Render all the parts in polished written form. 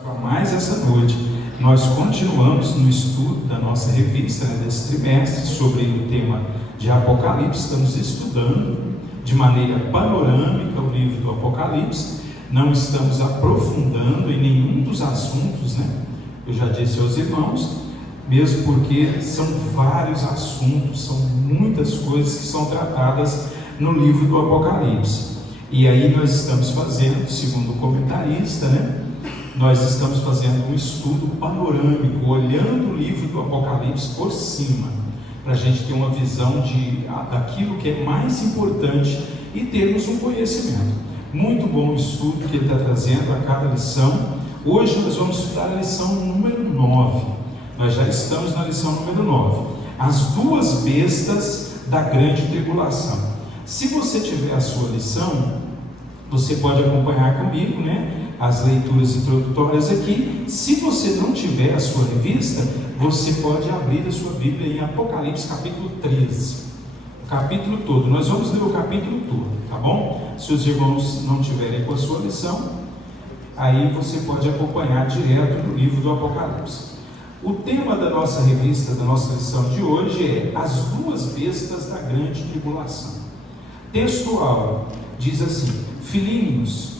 Para mais essa noite, nós continuamos no estudo da nossa revista, desse trimestre, sobre o tema de Apocalipse. Estamos estudando de maneira panorâmica o livro do Apocalipse, não estamos aprofundando em nenhum dos assuntos, Eu já disse aos irmãos, mesmo porque são vários assuntos, são muitas coisas que são tratadas no livro do Apocalipse. E aí nós estamos fazendo, segundo o comentarista, nós estamos fazendo um estudo panorâmico, olhando o livro do Apocalipse por cima, para a gente ter uma visão daquilo que é mais importante e termos um conhecimento. Muito bom o estudo que ele está trazendo a cada lição. Hoje nós vamos estudar a lição número 9. Nós já estamos na lição número 9. As duas bestas da grande tribulação. Se você tiver a sua lição, você pode acompanhar comigo, as leituras introdutórias aqui. Se você não tiver a sua revista, você pode abrir a sua Bíblia em Apocalipse capítulo 13, o capítulo todo. Nós vamos ler o capítulo todo, tá bom? Se os irmãos não tiverem com a sua lição, aí você pode acompanhar direto no livro do Apocalipse. O tema da nossa revista, da nossa lição de hoje é as duas bestas da grande tribulação. Textual diz assim: filhinhos,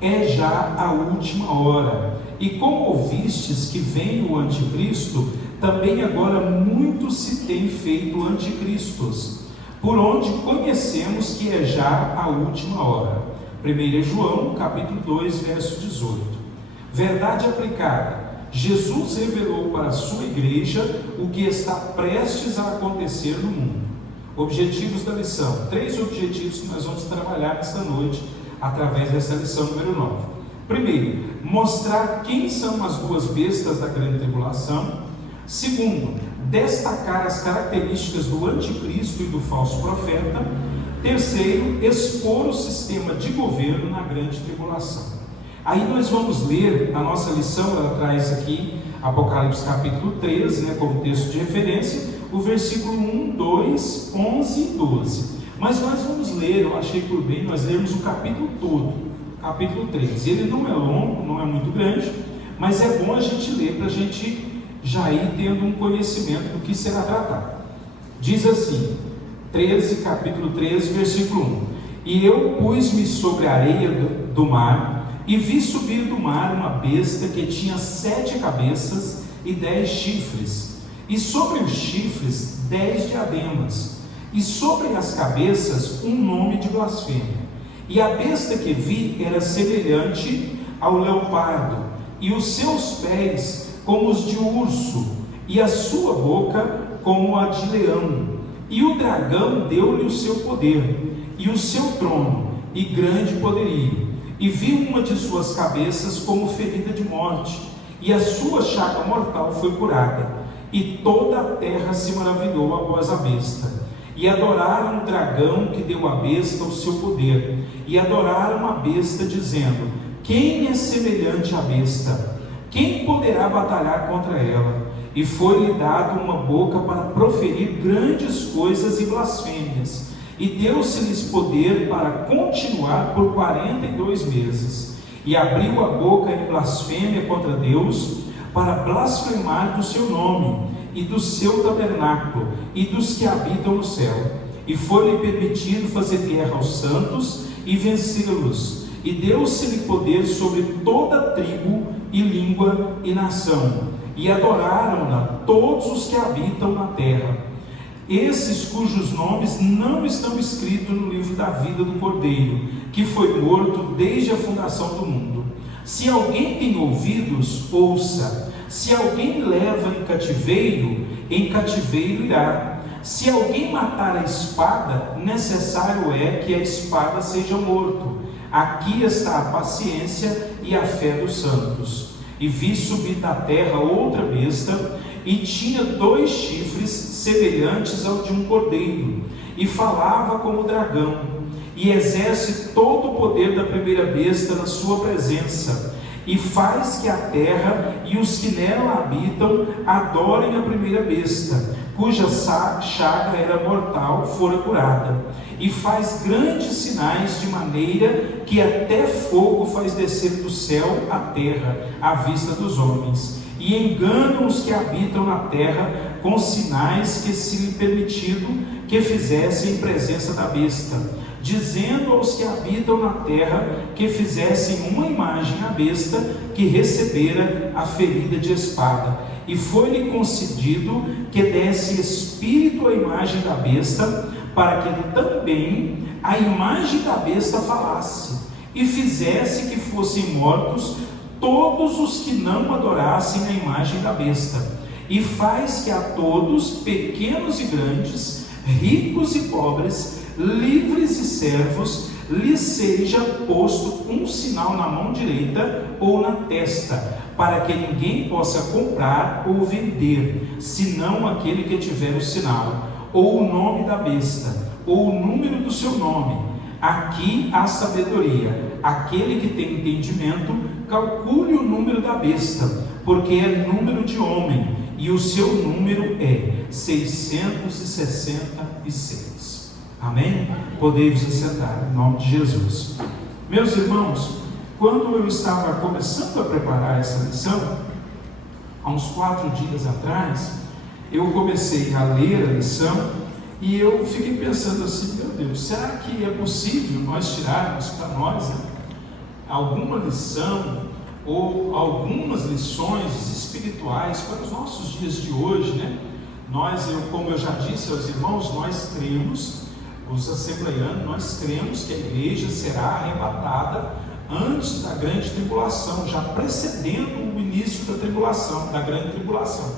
é já a última hora, e como ouvistes que vem o anticristo, também agora muitos se têm feito anticristos, por onde conhecemos que é já a última hora. 1 João, capítulo 2, verso 18. Verdade aplicada: Jesus revelou para a sua igreja o que está prestes a acontecer no mundo. Objetivos da lição: 3 objetivos que nós vamos trabalhar nesta noite, através dessa lição número 9. Primeiro, mostrar quem são as duas bestas da grande tribulação. Segundo, destacar as características do anticristo e do falso profeta. Terceiro, expor o sistema de governo na grande tribulação. Aí nós vamos ler a nossa lição, ela traz aqui Apocalipse capítulo 13, como texto de referência, o versículo 1, 2, 11 e 12. Mas nós vamos ler, eu achei por bem nós lermos o capítulo todo, capítulo 13. Ele não é longo, não é muito grande, mas é bom a gente ler para a gente já ir tendo um conhecimento do que será tratado. Diz assim, capítulo 13, versículo 1: E eu pus-me sobre a areia do mar, e vi subir do mar uma besta que tinha 7 cabeças e 10 chifres, e sobre os chifres 10 diademas, e sobre as cabeças um nome de blasfêmia. E a besta que vi era semelhante ao leopardo, e os seus pés como os de urso, e a sua boca como a de leão. E o dragão deu-lhe o seu poder, e o seu trono, e grande poderio. E vi uma de suas cabeças como ferida de morte, e a sua chaga mortal foi curada. E toda a terra se maravilhou após a besta. E adoraram o dragão que deu à besta o seu poder, e adoraram a besta, dizendo: quem é semelhante à besta? Quem poderá batalhar contra ela? E foi-lhe dado uma boca para proferir grandes coisas e blasfêmias, e deu-se-lhes poder para continuar por 42 meses. E abriu a boca em blasfêmia contra Deus, para blasfemar do seu nome, e do seu tabernáculo, e dos que habitam no céu. E foi-lhe permitido fazer guerra aos santos e vencê-los, e deu-se-lhe poder sobre toda tribo e língua e nação, e adoraram-na todos os que habitam na terra, esses cujos nomes não estão escritos no livro da vida do Cordeiro, que foi morto desde a fundação do mundo. Se alguém tem ouvidos, ouça. Se alguém leva em cativeiro irá. Se alguém matar a espada, necessário é que a espada seja morto. Aqui está a paciência e a fé dos santos. E vi subir da terra outra besta, e tinha 2 chifres semelhantes ao de um cordeiro, e falava como dragão, e exerce todo o poder da primeira besta na sua presença, e faz que a terra e os que nela habitam adorem a primeira besta, cuja chaga era mortal, fora curada, e faz grandes sinais, de maneira que até fogo faz descer do céu à terra, à vista dos homens, e enganam os que habitam na terra com sinais que se lhe permitido que fizessem em presença da besta, dizendo aos que habitam na terra que fizessem uma imagem à besta que recebera a ferida de espada, e foi-lhe concedido que desse espírito à imagem da besta, para que também a imagem da besta falasse, e fizesse que fossem mortos todos os que não adorassem a imagem da besta, e faz que a todos, pequenos e grandes, ricos e pobres, livres e servos, lhes seja posto um sinal na mão direita ou na testa, para que ninguém possa comprar ou vender, senão aquele que tiver o sinal, ou o nome da besta, ou o número do seu nome. Aqui há sabedoria. Aquele que tem entendimento, calcule o número da besta, porque é número de homem, e o seu número é 666. Amém? Podemos assentar, em nome de Jesus. Meus irmãos, quando eu estava começando a preparar essa lição, há uns 4 dias atrás, eu comecei a ler a lição, e eu fiquei pensando assim, meu Deus, será que é possível nós tirarmos para nós alguma lição ou algumas lições espirituais para os nossos dias de hoje, né? Como eu já disse aos irmãos, nós cremos, os assembleianos, nós cremos que a igreja será arrebatada antes da grande tribulação, já precedendo o início da tribulação, da grande tribulação.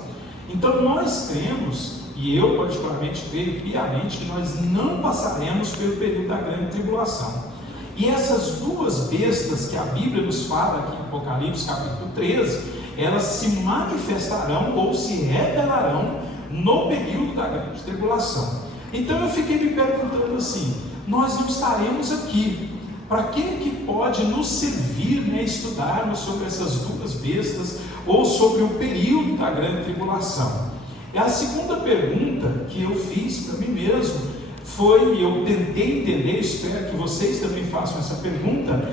Então nós cremos, e eu particularmente creio piamente, que nós não passaremos pelo período da grande tribulação. E essas duas bestas que a Bíblia nos fala aqui em Apocalipse capítulo 13, elas se manifestarão ou se revelarão no período da grande tribulação. Então eu fiquei me perguntando assim, nós não estaremos aqui, para que pode nos servir, né, estudarmos sobre essas duas bestas ou sobre o período da grande tribulação? E a segunda pergunta que eu fiz para mim mesmo foi, eu tentei entender, espero que vocês também façam essa pergunta,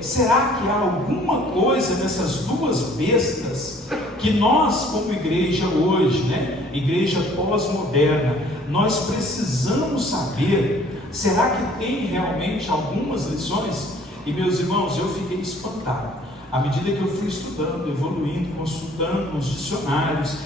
será que há alguma coisa nessas duas bestas que nós como igreja hoje, né, igreja pós-moderna, nós precisamos saber? Será que tem realmente algumas lições? E meus irmãos, eu fiquei espantado, à medida que eu fui estudando, evoluindo, consultando os dicionários,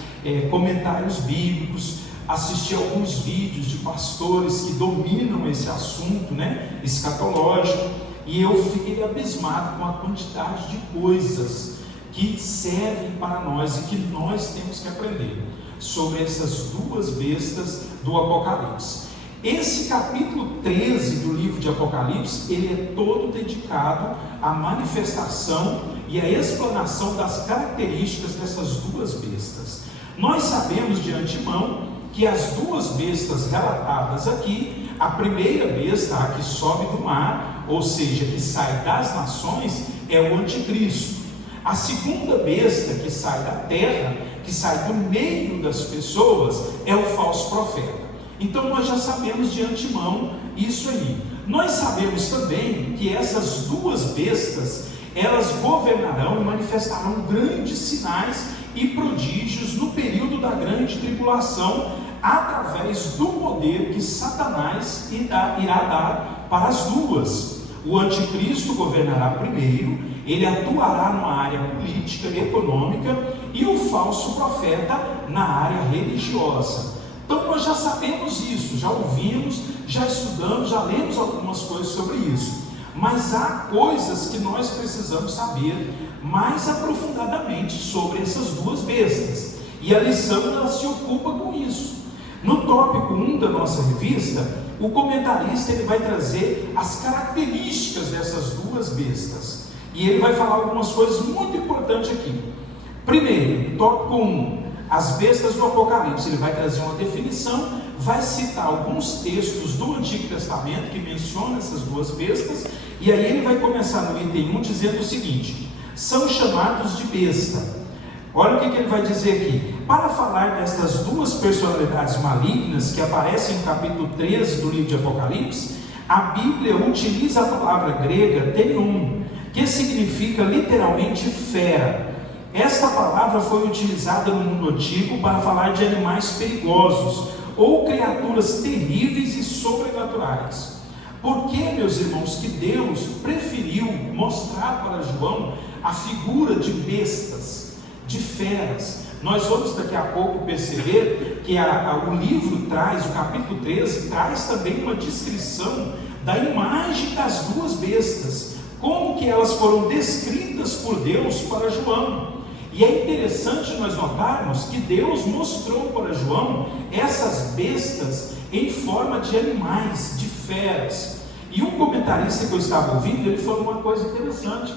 comentários bíblicos, assisti alguns vídeos de pastores que dominam esse assunto, né, escatológico, e eu fiquei abismado com a quantidade de coisas que servem para nós e que nós temos que aprender sobre essas duas bestas do Apocalipse. Esse capítulo 13 do livro de Apocalipse, ele é todo dedicado à manifestação e à explanação das características dessas duas bestas. Nós sabemos de antemão que as duas bestas relatadas aqui, a primeira besta, a que sobe do mar, ou seja, que sai das nações, é o anticristo. A segunda besta, que sai da terra, que sai do meio das pessoas, é o falso profeta. Então nós já sabemos de antemão isso aí. Nós sabemos também que essas duas bestas, elas governarão e manifestarão grandes sinais e prodígios no período da grande tribulação, através do poder que Satanás irá dar para as duas. O anticristo governará primeiro, ele atuará numa área política e econômica, e o falso profeta na área religiosa. Então nós já sabemos isso, já ouvimos, já estudamos, já lemos algumas coisas sobre isso. Mas há coisas que nós precisamos saber mais aprofundadamente sobre essas duas bestas. E a lição ela se ocupa com isso. No tópico 1 da nossa revista, o comentarista ele vai trazer as características dessas duas bestas. E ele vai falar algumas coisas muito importantes aqui. Primeiro, tópico 1, as bestas do Apocalipse. Ele vai trazer uma definição, vai citar alguns textos do Antigo Testamento que mencionam essas duas bestas. E aí ele vai começar no item 1 dizendo o seguinte: são chamados de besta. Olha o que ele vai dizer aqui. Para falar destas duas personalidades malignas que aparecem no capítulo 13 do livro de Apocalipse, a Bíblia utiliza a palavra grega teon, que significa literalmente fera. Esta palavra foi utilizada no mundo antigo para falar de animais perigosos ou criaturas terríveis e sobrenaturais. Por que, meus irmãos, que Deus preferiu mostrar para João a figura de bestas, de feras? Nós vamos daqui a pouco perceber que o livro traz, o capítulo 13, traz também uma descrição da imagem das duas bestas, como que elas foram descritas por Deus para João. E é interessante nós notarmos que Deus mostrou para João essas bestas em forma de animais, de feras. E um comentarista que eu estava ouvindo, ele falou uma coisa interessante.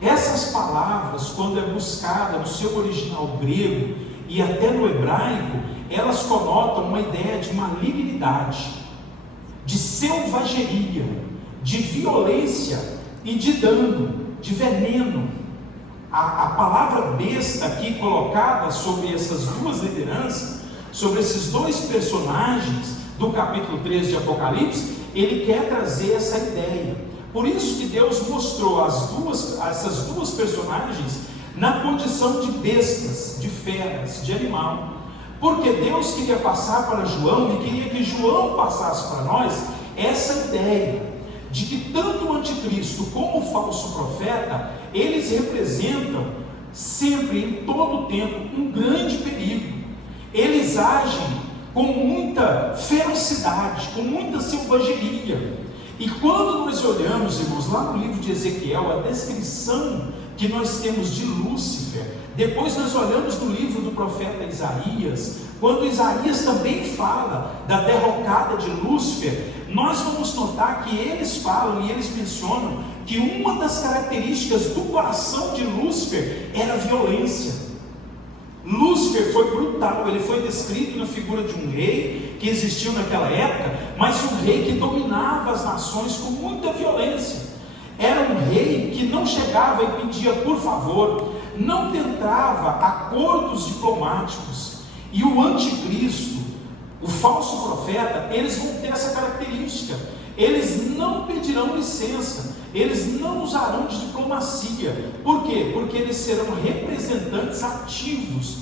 Essas palavras, quando é buscada no seu original grego e até no hebraico, elas conotam uma ideia de malignidade, de selvageria, de violência e de dano, de veneno. A palavra besta aqui colocada sobre essas duas lideranças, sobre esses dois personagens do capítulo 13 de Apocalipse, ele quer trazer essa ideia. Por isso que Deus mostrou essas duas personagens na condição de bestas, de feras, de animal. Porque Deus queria passar para João e queria que João passasse para nós essa ideia de que tanto o anticristo como o falso profeta, eles representam sempre, em todo o tempo, um grande perigo. Eles agem com muita ferocidade, com muita selvageria. E quando nós olhamos, irmãos, lá no livro de Ezequiel, a descrição que nós temos de Lúcifer, depois nós olhamos no livro do profeta Isaías, quando Isaías também fala da derrocada de Lúcifer, nós vamos notar que eles falam e eles mencionam que uma das características do coração de Lúcifer era a violência. Lúcifer foi brutal, ele foi descrito na figura de um rei que existiu naquela época, mas um rei que dominava as nações com muita violência. Era um rei que não chegava e pedia por favor, não tentava acordos diplomáticos. E o anticristo, o falso profeta, eles vão ter essa característica. Eles não pedirão licença, eles não usarão de diplomacia. Por quê? Porque eles serão representantes ativos,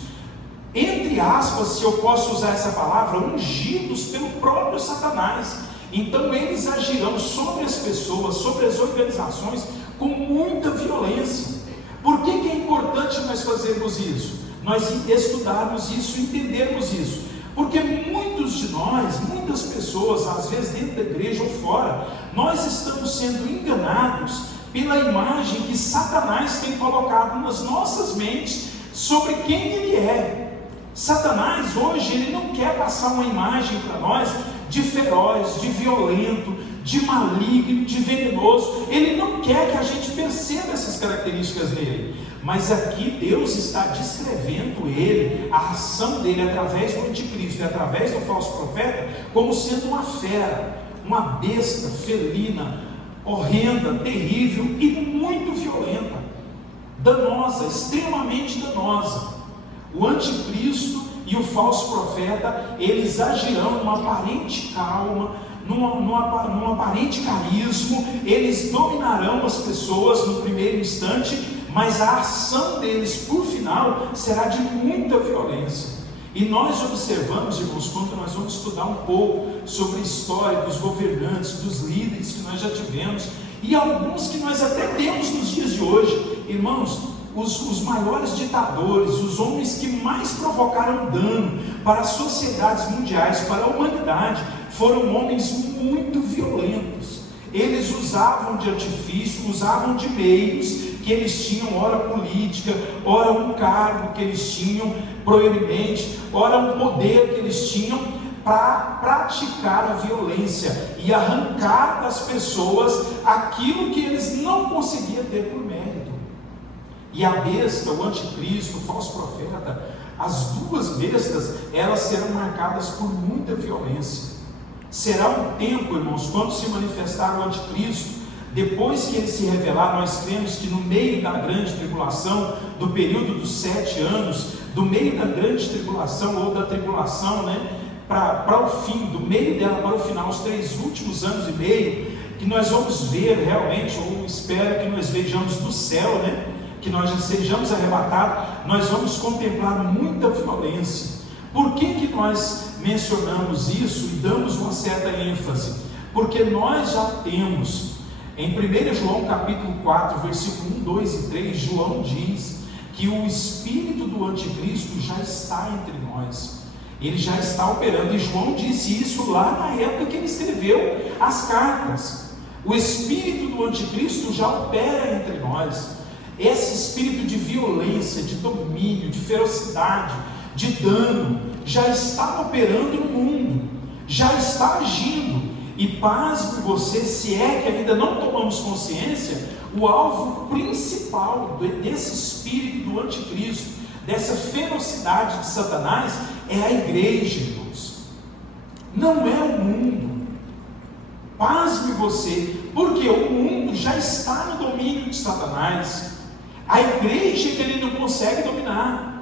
entre aspas, se eu posso usar essa palavra, ungidos pelo próprio Satanás. Então eles agirão sobre as pessoas, sobre as organizações, com muita violência. Por que é importante nós fazermos isso? Nós estudarmos isso, entendermos isso. Porque muitos de nós, muitas pessoas, às vezes dentro da igreja ou fora, nós estamos sendo enganados pela imagem que Satanás tem colocado nas nossas mentes sobre quem ele é. Satanás hoje, ele não quer passar uma imagem para nós de feroz, de violento, de maligno, de venenoso. Ele não quer que a gente perceba essas características nele. Mas aqui Deus está descrevendo ele, a ação dele através do anticristo e através do falso profeta, como sendo uma fera, uma besta felina, horrenda, terrível e muito violenta, danosa, extremamente danosa. O anticristo e o falso profeta, eles agirão numa aparente calma, num aparente carisma, eles dominarão as pessoas no primeiro instante, mas a ação deles, por final, será de muita violência. E nós observamos, irmãos, quando nós vamos estudar um pouco sobre a história dos governantes, dos líderes que nós já tivemos, e alguns que nós até temos nos dias de hoje, irmãos, os maiores ditadores, os homens que mais provocaram dano para as sociedades mundiais, para a humanidade, foram homens muito violentos. Eles usavam de artifício, usavam de meios que eles tinham, ora política, ora um cargo que eles tinham proeminente, ora um poder que eles tinham, para praticar a violência e arrancar das pessoas aquilo que eles não conseguiam ter por mérito. E a besta, o anticristo, o falso profeta, as duas bestas, elas serão marcadas por muita violência. Será um tempo, irmãos, quando se manifestar o anticristo, depois que ele se revelar, nós cremos que no meio da grande tribulação, do período dos 7 anos, do meio da grande tribulação ou da tribulação, para o fim, do meio dela para o final, os 3 últimos anos e meio, que nós vamos ver realmente, ou espero que nós vejamos do céu, né? Que nós já sejamos arrebatados, nós vamos contemplar muita violência. Por que nós mencionamos isso e damos uma certa ênfase? Porque nós já temos, em 1 João capítulo 4, versículo 1, 2 e 3, João diz que o espírito do anticristo já está entre nós, ele já está operando, e João disse isso lá na época que ele escreveu as cartas. O espírito do anticristo já opera entre nós, esse espírito de violência, de domínio, de ferocidade, de dano, já está operando no mundo, já está agindo. E pasme você, se é que ainda não tomamos consciência, o alvo principal desse espírito do anticristo, dessa ferocidade de Satanás, é a igreja, irmãos. Não é o mundo. Pasme você, porque o mundo já está no domínio de Satanás. A igreja é que ele não consegue dominar.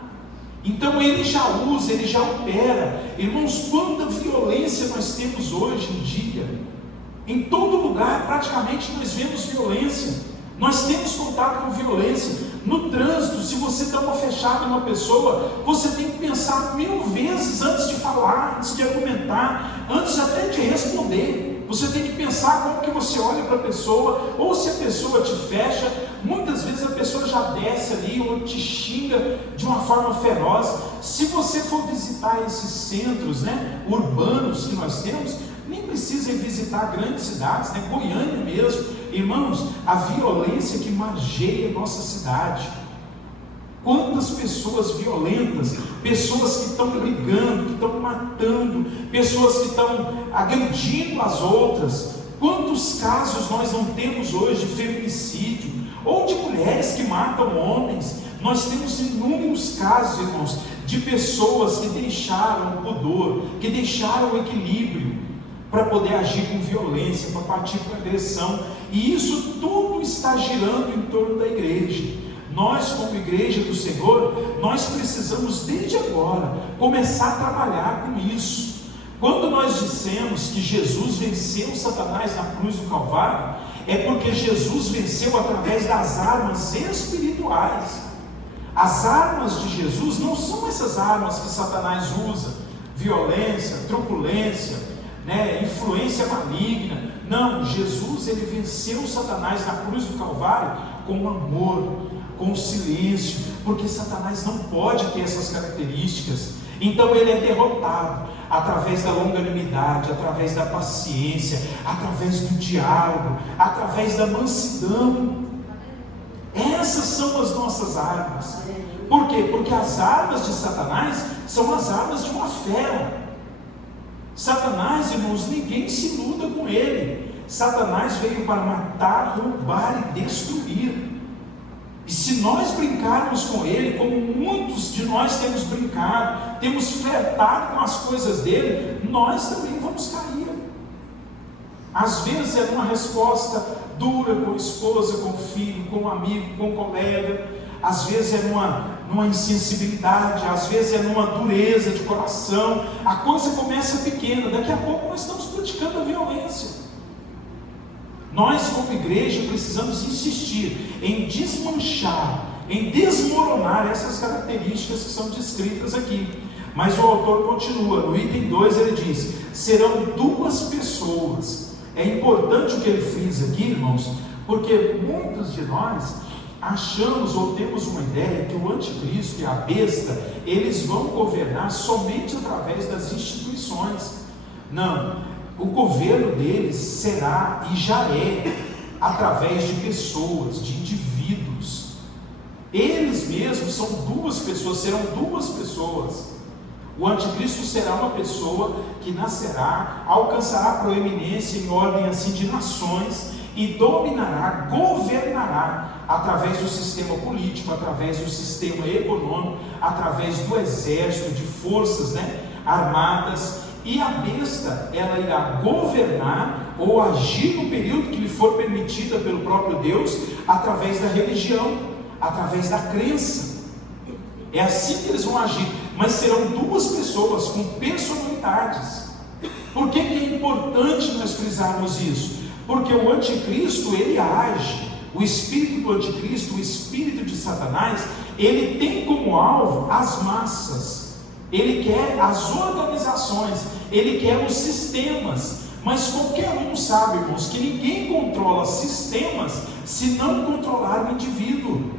Então ele já usa, ele já opera. Irmãos, quanta violência nós temos hoje em dia. Em todo lugar praticamente nós vemos violência. Nós temos contato com violência. No trânsito, se você dá uma fechada numa pessoa, você tem que pensar 1000 vezes antes de falar, antes de argumentar, antes até de responder. Você tem que pensar como que você olha para a pessoa, ou se a pessoa te fecha. Muitas vezes a pessoa já desce ali, ou te xinga de uma forma feroz. Se você for visitar esses centros, né, urbanos que nós temos, nem precisa ir visitar grandes cidades, né, Goiânia mesmo. Irmãos, a violência que margeia a nossa cidade. Quantas pessoas violentas, pessoas que estão brigando, que estão matando, pessoas que estão agredindo as outras. Quantos casos nós não temos hoje de feminicídio, ou de mulheres que matam homens? Nós temos inúmeros casos, irmãos, de pessoas que deixaram o pudor, que deixaram o equilíbrio, para poder agir com violência, para partir para agressão. E isso tudo está girando em torno da igreja. Nós, como igreja do Senhor, nós precisamos desde agora começar a trabalhar com isso. Quando nós dissemos que Jesus venceu Satanás na cruz do Calvário, é porque Jesus venceu através das armas espirituais. As armas de Jesus não são essas armas que Satanás usa, violência, truculência, né, influência maligna. Não, Jesus, ele venceu Satanás na cruz do Calvário com amor, com silêncio, porque Satanás não pode ter essas características. Então ele é derrotado através da longanimidade, através da paciência, através do diálogo, através da mansidão. Essas são as nossas armas. Por quê? Porque as armas de Satanás são as armas de uma fera. Satanás, irmãos, ninguém se iluda com ele. Satanás veio para matar, roubar e destruir. E se nós brincarmos com ele, como muitos de nós temos brincado, temos flertado com as coisas dele, nós também vamos cair. Às vezes é uma resposta dura com a esposa, com o filho, com o amigo, com o colega. Às vezes é numa insensibilidade, às vezes é numa dureza de coração. A coisa começa pequena, daqui a pouco nós estamos praticando a violência. Nós, como igreja, precisamos insistir em desmanchar, em desmoronar essas características que são descritas aqui. Mas o autor continua, no item 2 ele diz: serão 2 pessoas. É importante o que ele frisa aqui, irmãos, porque muitos de nós achamos ou temos uma ideia que o anticristo e a besta, eles vão governar somente através das instituições. Não, o governo deles será e já é através de pessoas, de indivíduos. Eles mesmos são 2 pessoas, serão 2 pessoas. O anticristo será uma pessoa que nascerá, alcançará proeminência em ordem assim de nações e dominará, governará através do sistema político, através do sistema econômico, através do exército, de forças, armadas. E a besta, ela irá governar ou agir no período que lhe for permitida pelo próprio Deus, através da religião, através da crença. É assim que eles vão agir, mas serão 2 pessoas com personalidades. Por que é importante nós frisarmos isso? porque o anticristo, ele age, o espírito do anticristo, o espírito de Satanás, ele tem como alvo as massas, ele quer as organizações, ele quer os sistemas, mas qualquer um sabe, irmãos, que ninguém controla sistemas se não controlar o indivíduo.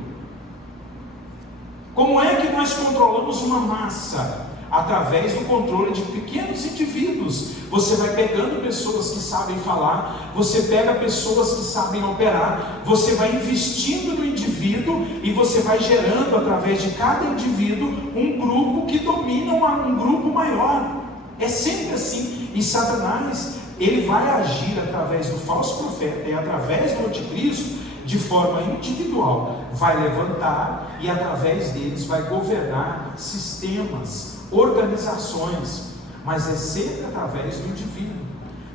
Como é que nós controlamos uma massa? Através do controle de pequenos indivíduos. Você vai pegando pessoas que sabem falar, você pega pessoas que sabem operar, você vai investindo no indivíduo e você vai gerando através de cada indivíduo um grupo que domina um grupo maior. É sempre assim. E Satanás, ele vai agir através do falso profeta e através do anticristo de forma individual, vai levantar e através deles vai governar sistemas, organizações, mas é sempre através do indivíduo.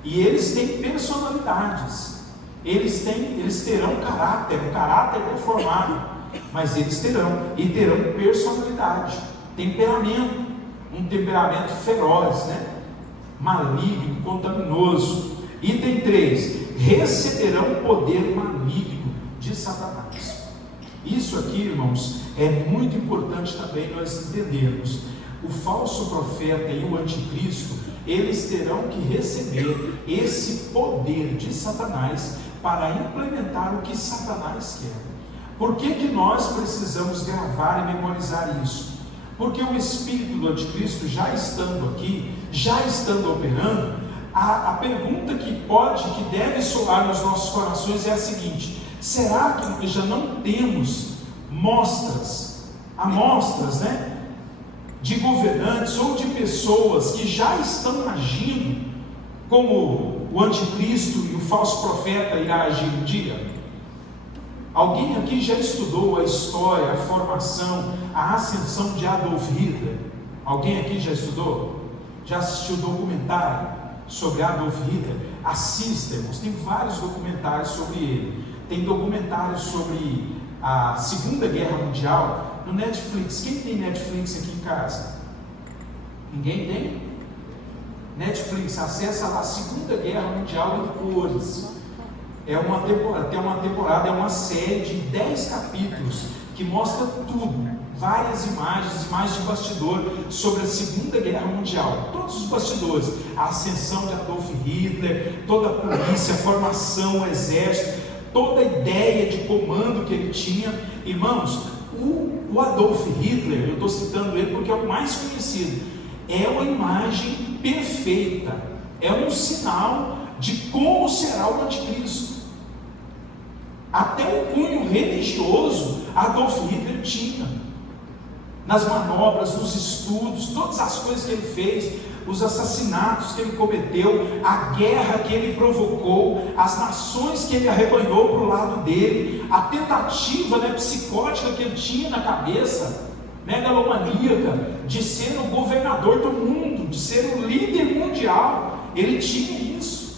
E eles têm personalidades, eles terão caráter, um caráter deformado, mas eles terão personalidade, temperamento, um temperamento feroz, maligno, contaminoso. Item 3, receberão poder maligno de Satanás. Isso aqui, irmãos, é muito importante também nós entendermos. O falso profeta e o anticristo, eles terão que receber esse poder de Satanás para implementar o que Satanás quer. Por que nós precisamos gravar e memorizar isso? Porque o espírito do anticristo, já estando aqui, já estando operando, a pergunta que deve soar nos nossos corações é a seguinte: será que nós já não temos amostras, de governantes ou de pessoas que já estão agindo como o anticristo e o falso profeta irá agir um dia? Alguém aqui já estudou a história, a formação, a ascensão de Adolf Hitler? Alguém aqui já estudou? Já assistiu documentário sobre Adolf Hitler? Assista, irmãos, tem vários documentários sobre ele. Tem documentários sobre a Segunda Guerra Mundial no Netflix. Quem tem Netflix aqui em casa? Ninguém tem? Netflix, acessa lá a Segunda Guerra Mundial em cores. Tem uma temporada, é uma série de 10 capítulos que mostra tudo, várias imagens de bastidor sobre a Segunda Guerra Mundial, todos os bastidores, a ascensão de Adolf Hitler, toda a polícia, a formação, o exército, toda a ideia de comando que ele tinha. Irmãos, o Adolf Hitler, eu estou citando ele porque é o mais conhecido, é uma imagem perfeita, é um sinal de como será o anticristo. Até o cunho religioso Adolf Hitler tinha, nas manobras, nos estudos, todas as coisas que ele fez, os assassinatos que ele cometeu, a guerra que ele provocou, as nações que ele arrebanhou para o lado dele, a tentativa psicótica que ele tinha na cabeça, megalomaníaca, de ser o governador do mundo, de ser o líder mundial. Ele tinha isso.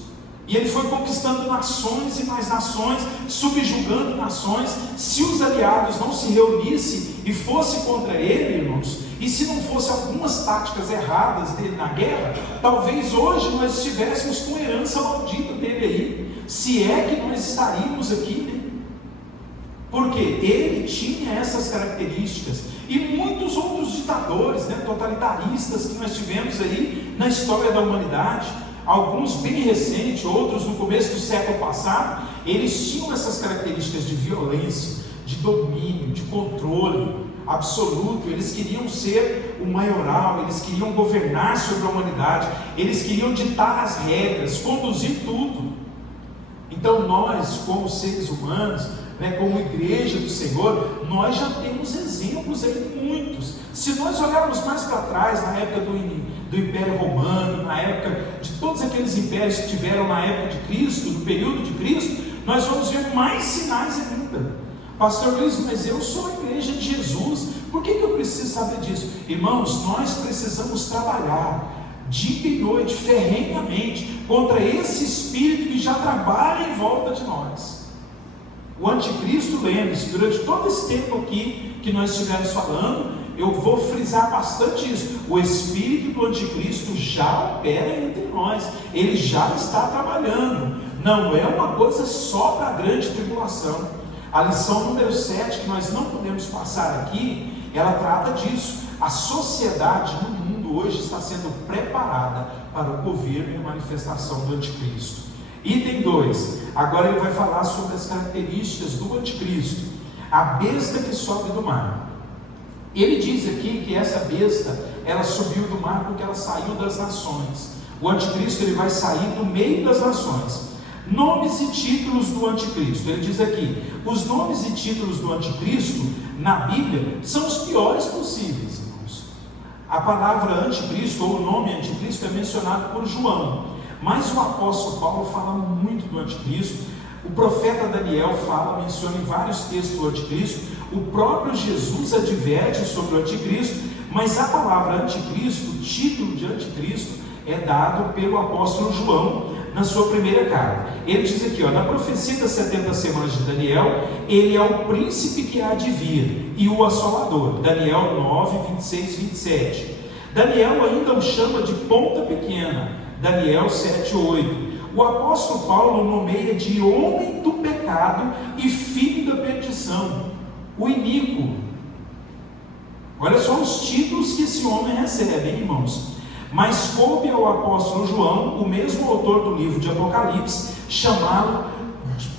E ele foi conquistando nações e mais nações, subjugando nações. Se os aliados não se reunissem e fossem contra ele, irmãos, e se não fossem algumas táticas erradas dele na guerra, talvez hoje nós estivéssemos com a herança maldita dele aí, se é que nós estaríamos aqui, porque ele tinha essas características. E muitos outros ditadores, totalitaristas que nós tivemos aí na história da humanidade, alguns bem recentes, outros no começo do século passado, eles tinham essas características de violência, de domínio, de controle absoluto. Eles queriam ser o maioral, eles queriam governar sobre a humanidade, eles queriam ditar as regras, conduzir tudo. Então nós, como seres humanos, como igreja do Senhor, nós já temos exemplos aí, muitos. Se nós olharmos mais para trás, na época do Império Romano, na época de todos aqueles impérios que tiveram na época de Cristo, no período de Cristo, nós vamos ver mais sinais ainda. Pastor Luiz, mas eu sou a igreja de Jesus, por que eu preciso saber disso? Irmãos, nós precisamos trabalhar dia e noite, ferrenhamente, contra esse espírito que já trabalha em volta de nós. O anticristo, lembre-se, durante todo esse tempo aqui que nós estivemos falando, eu vou frisar bastante isso. O espírito do anticristo já opera entre nós, ele já está trabalhando. não é uma coisa só para a grande tribulação. A lição número 7, que nós não podemos passar aqui, ela trata disso. A sociedade no mundo hoje está sendo preparada para o governo e a manifestação do anticristo. Item 2, agora ele vai falar sobre as características do anticristo, a besta que sobe do mar. Ele diz aqui que essa besta, ela subiu do mar porque ela saiu das nações. O anticristo, ele vai sair do meio das nações. Nomes e títulos do anticristo. Ele diz aqui, os nomes e títulos do anticristo na Bíblia são os piores possíveis, irmãos. A palavra anticristo, ou o nome anticristo, é mencionado por João, mas o apóstolo Paulo fala muito do anticristo. O profeta Daniel menciona em vários textos o anticristo. O próprio Jesus adverte sobre o anticristo, mas a palavra anticristo, o título de anticristo, é dado pelo apóstolo João na sua primeira carta. Ele diz aqui, na profecia das 70 semanas de Daniel, ele é o príncipe que há de vir e o assolador. Daniel 9, 26, 27. Daniel ainda o chama de ponta pequena. Daniel 7, 8. O apóstolo Paulo o nomeia de homem do pecado e filho da perdição, o iníquo. Olha só os títulos que esse homem recebe, hein, irmãos? Mas coube ao apóstolo João, o mesmo autor do livro de Apocalipse, chamá-lo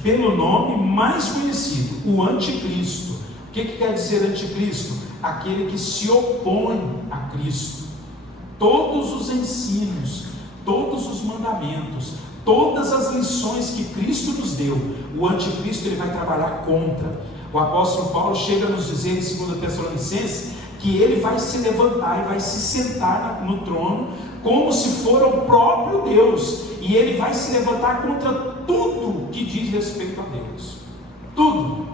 pelo nome mais conhecido, o anticristo. O que quer dizer anticristo? Aquele que se opõe a Cristo. Todos os ensinos, todos os mandamentos, todas as lições que Cristo nos deu, o anticristo ele vai trabalhar contra. O apóstolo Paulo chega a nos dizer em 2 Tessalonicenses que ele vai se levantar e vai se sentar no trono como se for o próprio Deus, e ele vai se levantar contra tudo que diz respeito a Deus, tudo.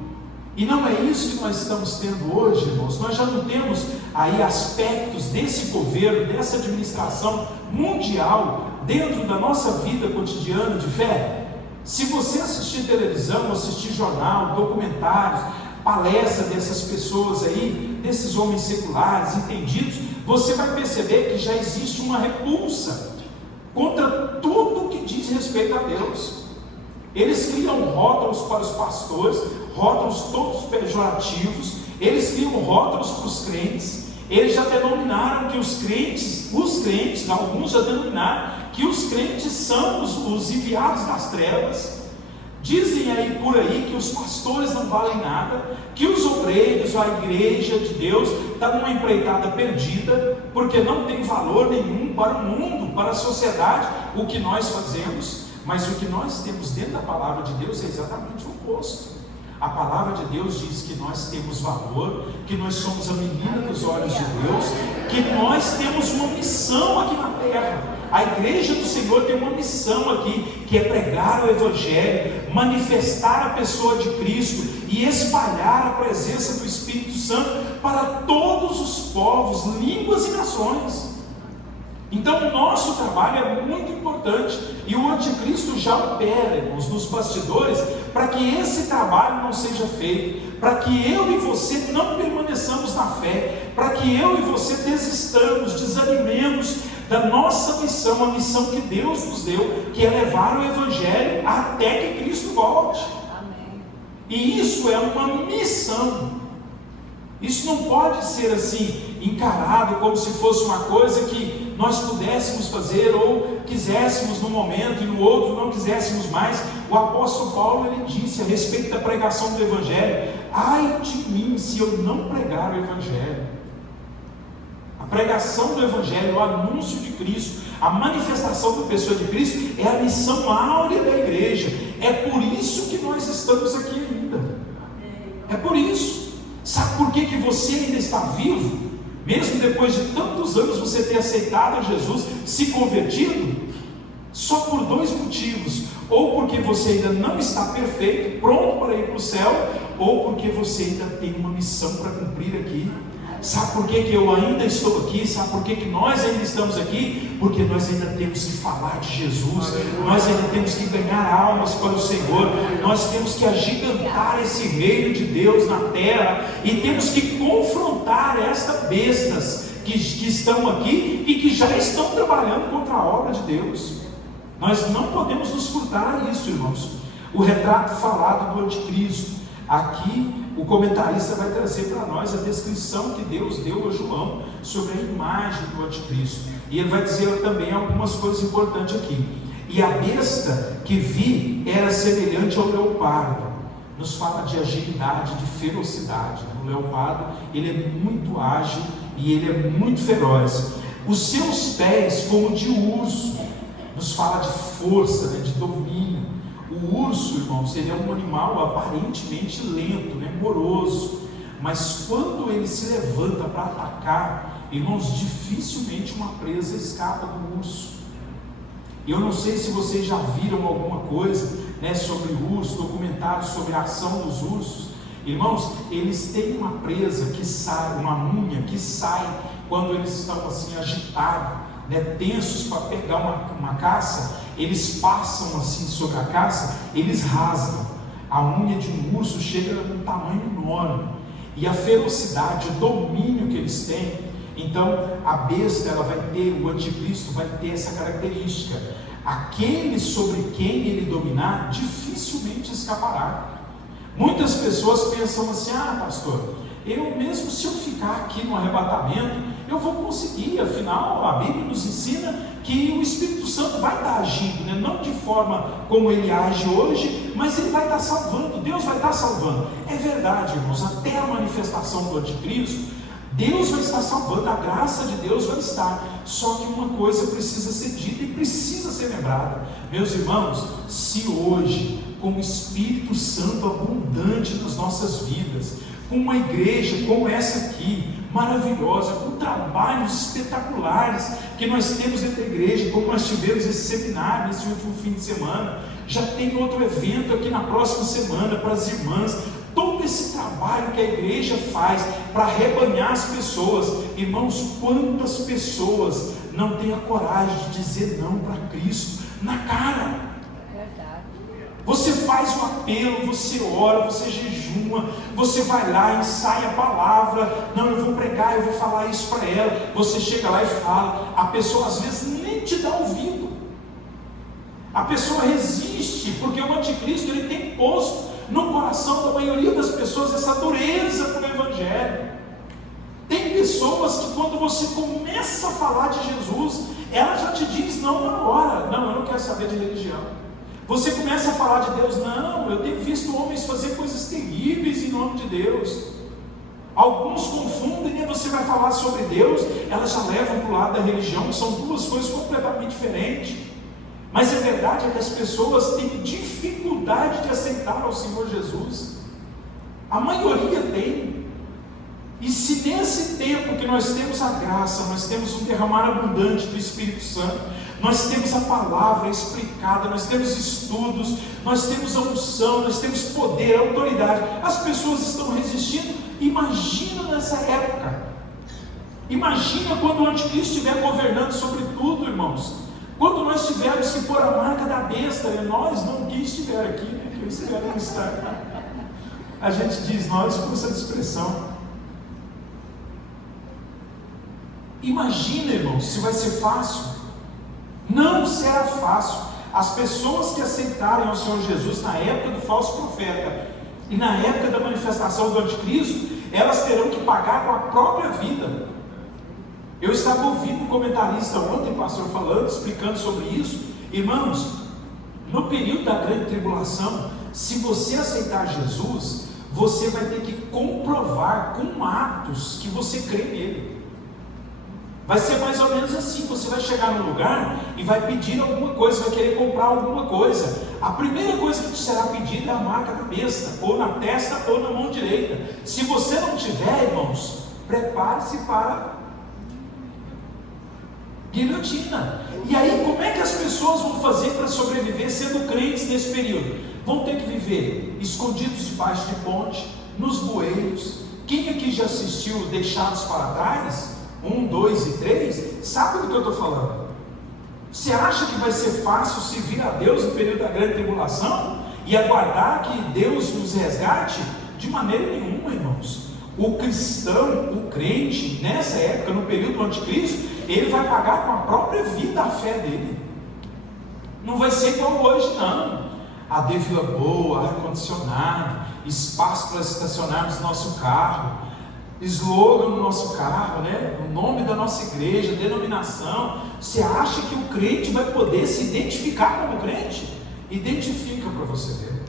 E não é isso que nós estamos tendo hoje, irmãos. Nós já não temos aí aspectos desse governo, dessa administração mundial dentro da nossa vida cotidiana de fé. Se você assistir televisão, assistir jornal, documentários, palestra dessas pessoas aí, desses homens seculares, entendidos, você vai perceber que já existe uma repulsa contra tudo que diz respeito a Deus. Eles criam rótulos para os pastores, rótulos todos pejorativos, eles criam rótulos para os crentes. Eles já denominaram que os crentes, alguns já denominaram que os crentes são os enviados das trevas. Dizem aí por aí que os pastores não valem nada, que os obreiros, a igreja de Deus está numa empreitada perdida, porque não tem valor nenhum para o mundo, para a sociedade, o que nós fazemos. Mas o que nós temos dentro da palavra de Deus é exatamente o oposto. A palavra de Deus diz que nós temos valor, que nós somos a menina dos olhos de Deus, que nós temos uma missão aqui na terra. A igreja do Senhor tem uma missão aqui, que é pregar o Evangelho, manifestar a pessoa de Cristo e espalhar a presença do Espírito Santo para todos os povos, línguas e nações. Então o nosso trabalho é muito importante, e o anticristo já opera, irmãos, nos bastidores, para que esse trabalho não seja feito, para que eu e você não permaneçamos na fé, para que eu e você desistamos, desanimemos da nossa missão, a missão que Deus nos deu, que é levar o Evangelho até que Cristo volte. Amém. E isso é uma missão. Isso não pode ser assim, encarado como se fosse uma coisa que nós pudéssemos fazer ou quiséssemos num momento e no outro não quiséssemos mais. O apóstolo Paulo, ele disse a respeito da pregação do Evangelho: ai de mim se eu não pregar o Evangelho. A pregação do Evangelho, o anúncio de Cristo, a manifestação da pessoa de Cristo é a missão áurea da igreja. É por isso que nós estamos aqui ainda. É por isso. Sabe por que você ainda está vivo? Mesmo depois de tantos anos você ter aceitado a Jesus, se convertido? Só por dois motivos: ou porque você ainda não está perfeito, pronto para ir para o céu, ou porque você ainda tem uma missão para cumprir aqui. Sabe por que eu ainda estou aqui? Sabe por que nós ainda estamos aqui? Porque nós ainda temos que falar de Jesus, nós ainda temos que ganhar almas para o Senhor, nós temos que agigantar esse reino de Deus na terra, e temos que confrontar estas bestas que estão aqui e que já estão trabalhando contra a obra de Deus. Nós não podemos nos furtar a isso, irmãos. O retrato falado do anticristo. Aqui o comentarista vai trazer para nós a descrição que Deus deu a João sobre a imagem do anticristo. E ele vai dizer também algumas coisas importantes aqui. E a besta que vi era semelhante ao leopardo. Nos fala de agilidade, de ferocidade. O leopardo, ele é muito ágil e ele é muito feroz. Os seus pés como de urso. Nos fala de força, de domínio. O urso, irmãos, ele é um animal aparentemente lento, moroso. Mas quando ele se levanta para atacar, irmãos, dificilmente uma presa escapa do urso. Eu não sei se vocês já viram alguma coisa sobre urso, documentários sobre a ação dos ursos. Irmãos, eles têm uma presa que sai, uma unha que sai quando eles estão assim agitados, tensos para pegar uma caça. Eles passam assim sobre a caça, eles rasgam. A unha de um urso chega num tamanho enorme. E a ferocidade, o domínio que eles têm. Então a besta, ela vai ter, o anticristo vai ter essa característica. Aquele sobre quem ele dominar dificilmente escapará. Muitas pessoas pensam assim: pastor, eu mesmo se eu ficar aqui no arrebatamento, eu vou conseguir. Afinal, a Bíblia nos ensina que o Espírito Santo vai estar agindo, não de forma como ele age hoje, mas ele vai estar salvando, Deus vai estar salvando. É verdade, irmãos, até a manifestação do anticristo, Deus vai estar salvando, a graça de Deus vai estar. Só que uma coisa precisa ser dita e precisa ser lembrada. Meus irmãos, se hoje, com o Espírito Santo abundante nas nossas vidas, com uma igreja como essa aqui, maravilhosa, com trabalhos espetaculares que nós temos dentro da igreja, como nós tivemos esse seminário nesse último fim de semana, já tem outro evento aqui na próxima semana para as irmãs. Todo esse trabalho que a igreja faz para arrebanhar as pessoas, irmãos, quantas pessoas não têm a coragem de dizer não para Cristo na cara? Você faz um apelo, você ora, você jejuma, você vai lá, ensaia a palavra. Não, eu vou pregar, eu vou falar isso para ela. Você chega lá e fala, a pessoa às vezes nem te dá ouvido. A pessoa resiste, porque o anticristo, ele tem posto no coração da maioria das pessoas essa dureza para o Evangelho. Tem pessoas que quando você começa a falar de Jesus, ela já te diz não na hora. Não, eu não quero saber de religião. Você começa a falar de Deus, não, eu tenho visto homens fazer coisas terríveis em nome de Deus. Alguns confundem, você vai falar sobre Deus, elas já levam para o lado da religião, são duas coisas completamente diferentes. Mas a verdade é que as pessoas têm dificuldade de aceitar ao Senhor Jesus. A maioria tem. E se nesse tempo que nós temos a graça, nós temos um derramar abundante do Espírito Santo, nós temos a palavra explicada, nós temos estudos, nós temos a unção, nós temos poder, autoridade, as pessoas estão resistindo. Imagina nessa época, imagina quando o anticristo estiver governando sobre tudo, irmãos. Quando nós tivermos que pôr a marca da besta, nós não, quem estiver aqui, que eu espero não estar. A gente diz nós com essa expressão. Imagina, irmãos, se vai ser fácil. Não será fácil. As pessoas que aceitarem ao Senhor Jesus na época do falso profeta e na época da manifestação do anticristo, elas terão que pagar com a própria vida. Eu estava ouvindo um comentarista ontem, pastor, falando, explicando sobre isso. Irmãos, no período da grande tribulação, se você aceitar Jesus, você vai ter que comprovar com atos que você crê nele. Vai ser mais ou menos assim, você vai chegar num lugar e vai pedir alguma coisa, vai querer comprar alguma coisa. A primeira coisa que te será pedida é a marca da besta, ou na testa ou na mão direita. Se você não tiver, irmãos, prepare-se para guilhotina. E aí, como é que as pessoas vão fazer para sobreviver sendo crentes nesse período? Vão ter que viver escondidos debaixo de ponte, nos bueiros. Quem aqui já assistiu Deixados para Trás? 1, 2 e 3, sabe do que eu estou falando? Você acha que vai ser fácil servir a Deus no período da grande tribulação e aguardar que Deus nos resgate? De maneira nenhuma, irmãos. O cristão, o crente, nessa época, no período do anticristo, ele vai pagar com a própria vida a fé dele. Não vai ser igual hoje, não. AD Vila Boa, ar-condicionado, espaço para estacionarmos nosso carro, slogan no nosso carro, né? O nome da nossa igreja, denominação. Você acha que o crente vai poder se identificar como crente? Identifica para você ver.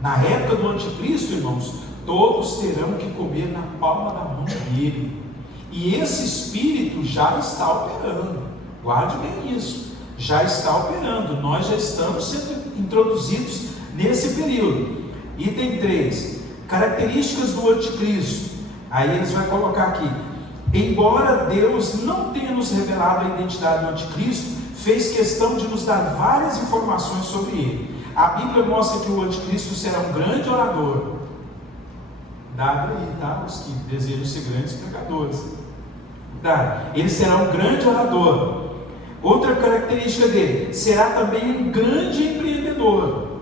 Na época do anticristo, irmãos, todos terão que comer na palma da mão dele. E esse espírito já está operando. Guarde bem isso. Já está operando. Nós já estamos sendo introduzidos nesse período. Item 3. Características do anticristo. Aí eles vão colocar aqui: embora Deus não tenha nos revelado a identidade do anticristo, fez questão de nos dar várias informações sobre ele. A Bíblia mostra que o anticristo será um grande orador. Dado aí, tá? Os que desejam ser grandes pregadores. Ele será um grande orador. Outra característica dele: será também um grande empreendedor.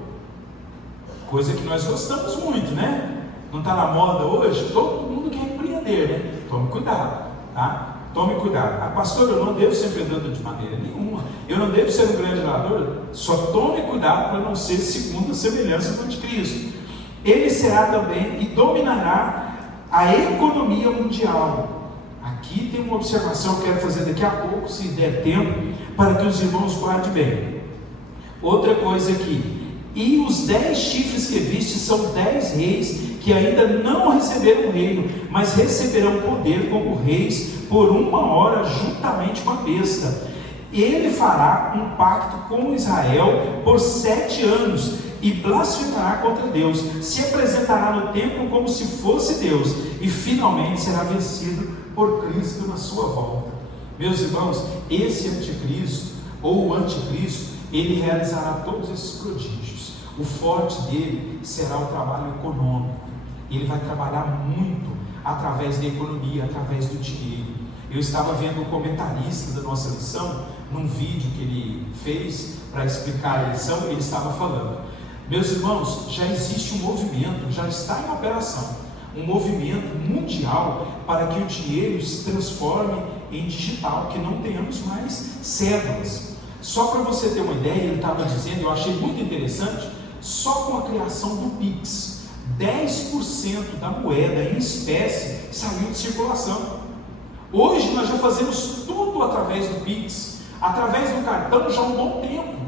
Coisa que nós gostamos muito, né? Não está na moda hoje? Todo mundo quer empreender, né? Tome cuidado, tá? Tome cuidado. Pastor, eu não devo ser empreendedor de maneira nenhuma. Eu não devo ser um grande orador. Só tome cuidado para não ser segundo a semelhança do anticristo. Ele será também e dominará a economia mundial. Aqui tem uma observação que eu quero fazer daqui a pouco, se der tempo, para que os irmãos guardem bem. Outra coisa aqui: e os 10 chifres que viste são 10 reis que ainda não receberam o reino, mas receberão poder como reis por 1 hora juntamente com a besta. Ele fará um pacto com Israel por 7 anos e blasfemará contra Deus, se apresentará no templo como se fosse Deus e finalmente será vencido por Cristo na sua volta. Meus irmãos, esse anticristo ou o anticristo, ele realizará todos esses prodígios. O forte dele será o trabalho econômico. Ele vai trabalhar muito através da economia, através do dinheiro. Eu estava vendo o comentarista da nossa lição, num vídeo que ele fez para explicar a lição, ele estava falando: meus irmãos, já existe um movimento, já está em operação, um movimento mundial para que o dinheiro se transforme em digital, que não tenhamos mais cédulas. Só para você ter uma ideia, ele estava dizendo, eu achei muito interessante, só com a criação do Pix, 10% da moeda em espécie saiu de circulação. Hoje nós já fazemos tudo através do Pix, através do cartão já há um bom tempo.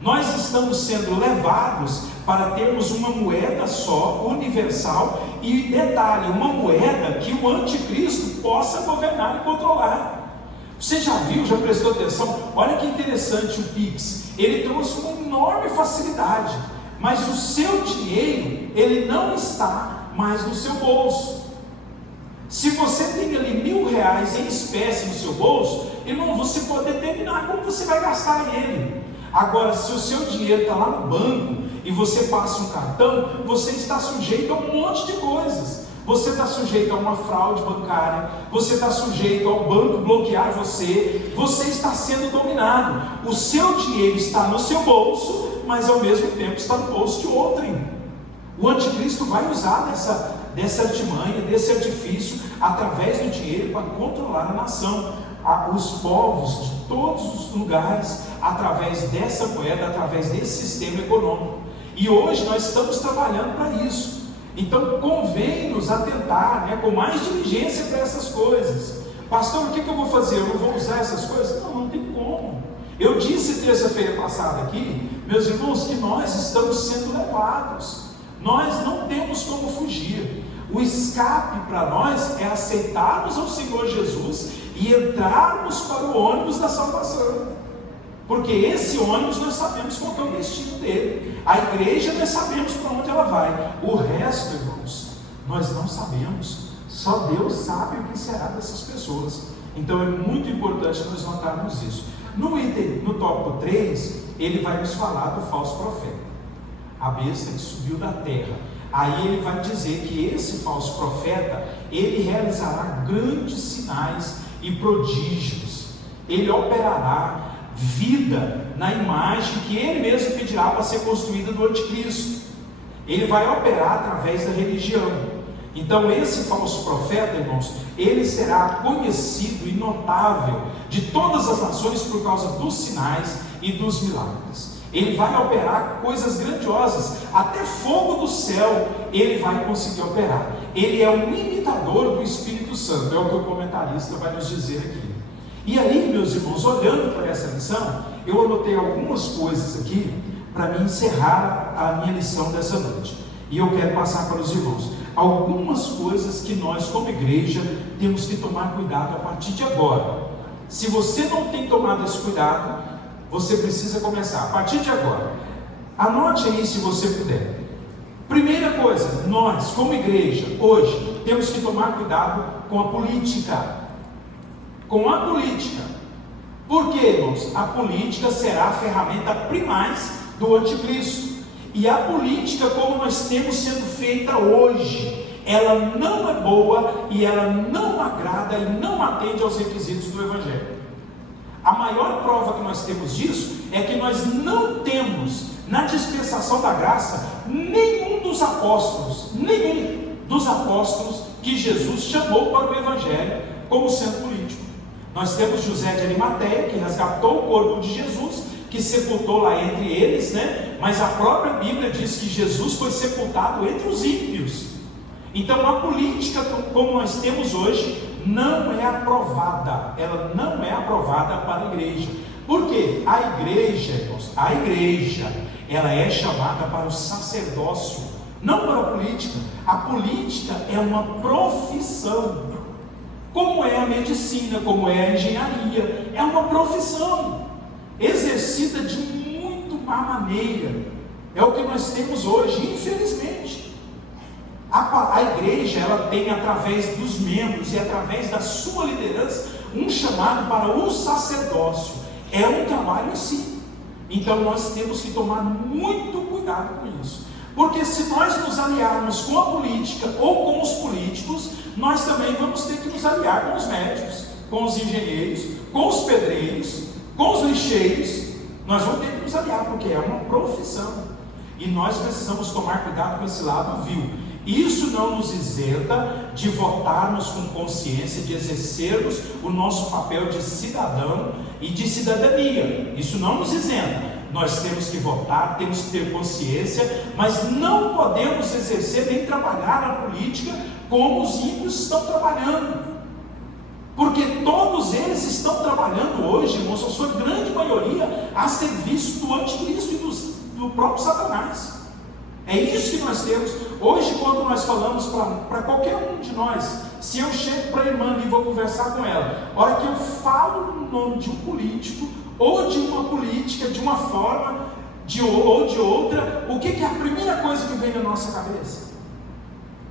Nós estamos sendo levados para termos uma moeda só, universal, e detalhe, uma moeda que o anticristo possa governar e controlar. Você já viu, já prestou atenção? Olha que interessante o Pix, ele trouxe uma enorme facilidade, mas o seu dinheiro, ele não está mais no seu bolso. Se você tem ali R$1.000 em espécie no seu bolso, irmão, você pode determinar como você vai gastar ele. Agora, se o seu dinheiro está lá no banco e você passa um cartão, você está sujeito a um monte de coisas. Você está sujeito a uma fraude bancária, você está sujeito ao banco bloquear você, você está sendo dominado. O seu dinheiro está no seu bolso, mas ao mesmo tempo está no bolso de outrem. O anticristo vai usar dessa artimanha, desse artifício, através do dinheiro para controlar a nação, os povos de todos os lugares, através dessa moeda, através desse sistema econômico. E hoje nós estamos trabalhando para isso. Então convém-nos atentar, com mais diligência para essas coisas. Pastor, o que eu vou fazer? Eu não vou usar essas coisas? Não tem como. Eu disse terça-feira passada aqui, meus irmãos, que nós estamos sendo levados. Nós não temos como fugir. O escape para nós é aceitarmos ao Senhor Jesus e entrarmos para o ônibus da salvação. Porque esse ônibus nós sabemos qual é o destino dele. A igreja nós sabemos para onde ela vai. O resto, irmãos, nós não sabemos. Só Deus sabe o que será dessas pessoas. Então é muito importante nós notarmos isso. No tópico 3, ele vai nos falar do falso profeta, a besta que subiu da terra. Aí ele vai dizer que esse falso profeta, ele realizará grandes sinais e prodígios. Ele operará vida na imagem que ele mesmo pedirá para ser construída do anticristo. Ele vai operar através da religião. Então esse falso profeta, irmãos, ele será conhecido e notável de todas as nações por causa dos sinais e dos milagres. Ele vai operar coisas grandiosas, até fogo do céu ele vai conseguir operar. Ele é um imitador do Espírito Santo, é o que o comentarista vai nos dizer aqui. E aí, meus irmãos, olhando para essa lição, eu anotei algumas coisas aqui para me encerrar a minha lição dessa noite. E eu quero passar para os irmãos algumas coisas que nós, como igreja, temos que tomar cuidado a partir de agora. Se você não tem tomado esse cuidado, você precisa começar a partir de agora. Anote aí se você puder. Primeira coisa, nós, como igreja, hoje, temos que tomar cuidado com a política. Com a política. Por quê, irmãos? A política será a ferramenta primaz do anticristo. E a política, como nós temos sendo feita hoje, ela não é boa e ela não agrada e não atende aos requisitos do Evangelho. A maior prova que nós temos disso é que nós não temos na dispensação da graça nenhum dos apóstolos que Jesus chamou para o Evangelho como sendo político. Nós temos José de Arimateia, que resgatou o corpo de Jesus, que sepultou lá entre eles, né? Mas a própria Bíblia diz que Jesus foi sepultado entre os ímpios. Então a política como nós temos hoje não é aprovada, ela não é aprovada para a igreja. Por quê? A igreja, irmãos, ela é chamada para o sacerdócio, não para a política. A política é uma profissão, como é a medicina, como é a engenharia, é uma profissão, exercida de muito má maneira. É o que nós temos hoje, infelizmente. A igreja, ela tem, através dos membros e através da sua liderança, um chamado para o sacerdócio. É um trabalho em si. Então nós temos que tomar muito cuidado com isso. Porque se nós nos aliarmos com a política ou com os políticos, nós também vamos ter que nos aliar com os médicos, com os engenheiros, com os pedreiros, com os lixeiros. Nós vamos ter que nos aliar, porque é uma profissão. E nós precisamos tomar cuidado com esse lado vil. Isso não nos isenta de votarmos com consciência, de exercermos o nosso papel de cidadão e de cidadania. Isso não nos isenta. Nós temos que votar, temos que ter consciência, mas não podemos exercer nem trabalhar a política como os ímpios estão trabalhando. Porque todos eles estão trabalhando hoje, irmãos, a sua grande maioria, a serviço do anticristo e do próprio Satanás. É isso que nós temos. Hoje, quando nós falamos para qualquer um de nós, se eu chego para a irmã e vou conversar com ela, a hora que eu falo no nome de um político, ou de uma política, de uma forma ou de outra, o que é a primeira coisa que vem na nossa cabeça?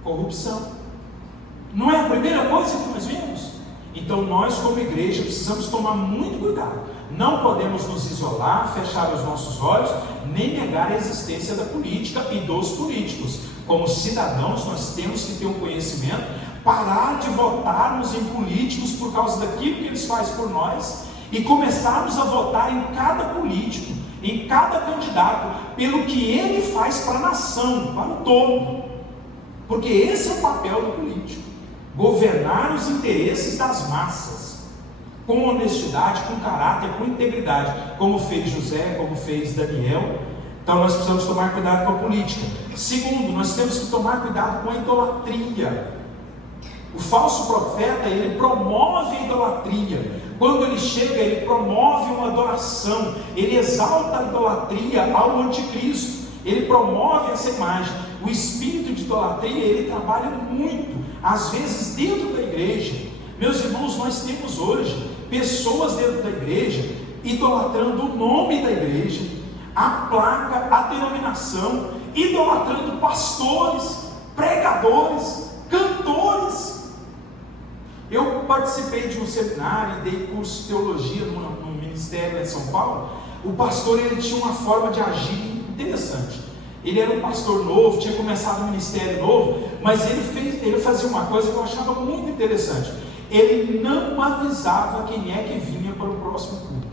Corrupção. Não é a primeira coisa que nós vemos? Então nós, como igreja, precisamos tomar muito cuidado. Não podemos nos isolar, fechar os nossos olhos, nem negar a existência da política e dos políticos. Como cidadãos, nós temos que ter um conhecimento, parar de votarmos em políticos por causa daquilo que eles fazem por nós, e começarmos a votar em cada político, em cada candidato, pelo que ele faz para a nação, para o todo. Porque esse é o papel do político: governar os interesses das massas, com honestidade, com caráter, com integridade, como fez José, como fez Daniel. Então nós precisamos tomar cuidado com a política. Segundo, nós temos que tomar cuidado com a idolatria. O falso profeta, ele promove a idolatria. Quando ele chega, ele promove uma adoração, ele exalta a idolatria ao anticristo, ele promove essa imagem. O espírito de idolatria, ele trabalha muito, às vezes dentro da igreja. Meus irmãos, nós temos hoje pessoas dentro da igreja idolatrando o nome da igreja, a placa, a denominação, idolatrando pastores, pregadores, cantores. Eu participei de um seminário e dei curso de teologia no ministério em São Paulo. O pastor, ele tinha uma forma de agir interessante. Ele era um pastor novo, tinha começado um ministério novo, mas ele fazia uma coisa que eu achava muito interessante. Ele não avisava quem é que vinha para o próximo culto.